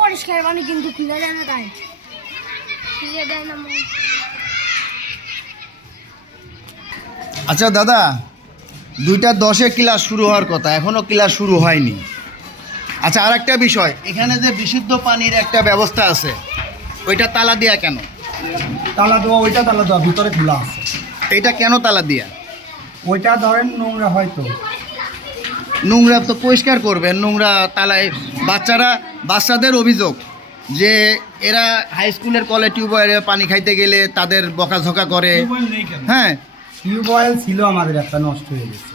পরিষ্কার পানি কিন্তু খুলে দেয় না, তাই খুলে দেয় না। আচ্ছা দাদা, 2:10 ক্লাস শুরু হওয়ার কথা, এখনো ক্লাস শুরু হয়নি। আচ্ছা, আর একটা বিষয়, এখানে যে বিশুদ্ধ পানির একটা ব্যবস্থা আছে, ওইটা তালা দেয়া কেন? তালা দেওয়া, ওইটা তালা দেওয়া, ভিতরে খোলা আছে। এটা কেন তালা দেয়া? ওইটা ধরেন নোংরা হয়তো। নোংরা তো পরিষ্কার করবেন, নোংরা তালায় বাচ্চাদের অভিযোগ যে এরা হাই স্কুলের কলে টিউবওয়েলে পানি খাইতে গেলে তাদের বকাঝকা করে। হ্যাঁ, টিউবওয়েল ছিল আমাদের, একটা নষ্ট হয়ে গেছে।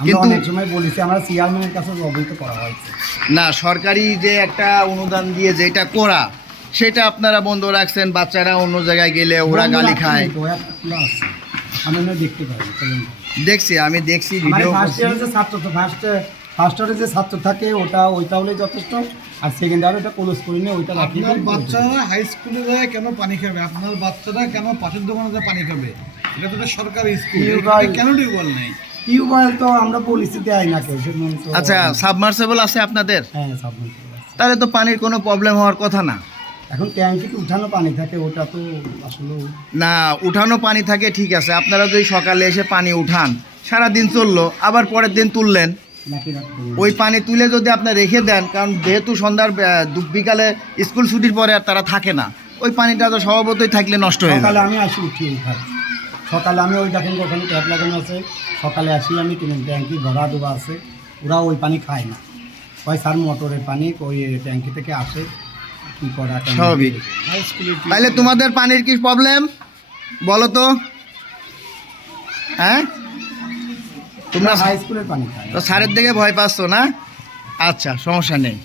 আমরা কিন্তু অনেক সময় বলেছি, আমরা চেয়ারম্যানের কাছে অবহিত করা হয়েছে। না, সরকারি যে একটা অনুদান দিয়ে যেটা করা, সেটা আপনারা বন্ধ রাখছেন। বাচ্চারা অন্য জায়গায় গেলে ওরা গালি খায়। তো একটা খোলা আছে, আমি দেখতে পারি। আমি দেখছি ভিডিও। ফার্স্ট ইয়ারের যে ছাত্র, তো ফার্স্ট ইয়ারের যে ছাত্র থাকে ওইটা হলে যথেষ্ট। আর সেকেন্ড ইয়ারে ওটা ক্লোজ করি না, ওইটা রাখি। আপনার বাচ্চারা হাই স্কুলে যায় কেন পানি খাবে? আপনার বাচ্চারা কেন পাশের দোকানে যায় পানি খাবে? এটা তো সরকারি স্কুল, কেন টিউবওয়েল নেই? টিউবওয়েল তো আমরা পলিসি দেয় না কেউ। আচ্ছা, সাবমার্সিবল আছে আপনাদের? হ্যাঁ, সাবমার্সিবল আছে। তাহলে তো পানির কোনো প্রবলেম হওয়ার কথা না। এখন ট্যাঙ্কিতে উঠানো পানি থাকে, ওটা তো আসলে না, উঠানো পানি থাকে ঠিক আছে। আপনারা যদি সকালে এসে পানি উঠান, সারাদিন চললো, আবার পরের দিন তুললেন, নাকি রাখতে ওই পানি তুলে যদি আপনি রেখে দেন, কারণ যেহেতু সন্ধ্যার বিকালে স্কুল ছুটির পরে আর তারা থাকে না, ওই পানিটা তো স্বভাবতই থাকলে নষ্ট হয়ে সকালে যায়। আমি আসি, উঠি উঠাই সকালে। আমি ওই দেখেন ওখানে ট্যাপ লাগানো আছে, সকালে আসি আমি, ট্যাঙ্কি ভরা দেওয়া আছে। ওরা ওই পানি খায় না, ওই স্যার মোটরের পানি ওই ট্যাঙ্কি থেকে আসে। কী করা স্বাভাবিক। তাহলে তোমাদের পানির কি প্রবলেম বলো তো? হ্যাঁ, তোমরা হাই স্কুলের পানি খায়। তো স্যারের দিকে ভয় পাচ্ছ না? আচ্ছা, সমস্যা নেই।